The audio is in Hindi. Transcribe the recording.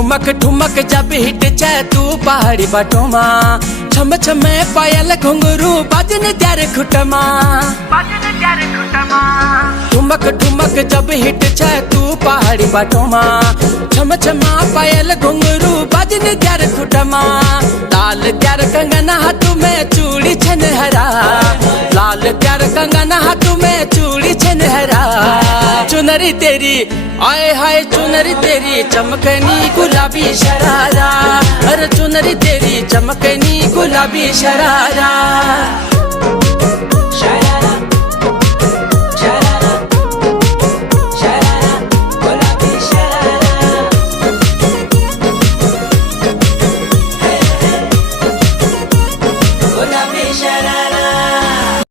ठुमक ठुमक जब हिट जाए तू पहाड़ी बटोमा, छम छमे पायल घुंघरू बाजन त्यारे खुटमा। ठुमक ठुमक जब हिट जाए तू पहाड़ी बटोमा, छम छमा पायल घुंघरू बाजन त्यारे खुटमा। लाल त्यार कंगना हाथों में चूड़ी छन हरा, लाल त्यार कंगना हाथों में चूड़ी छन हरा। चुनरी तेरी आए हाय चुनरी तेरी चमकनी गुलाबी शरारा, अरे चुनरी तेरी चमकनी गुलाबी शरारा।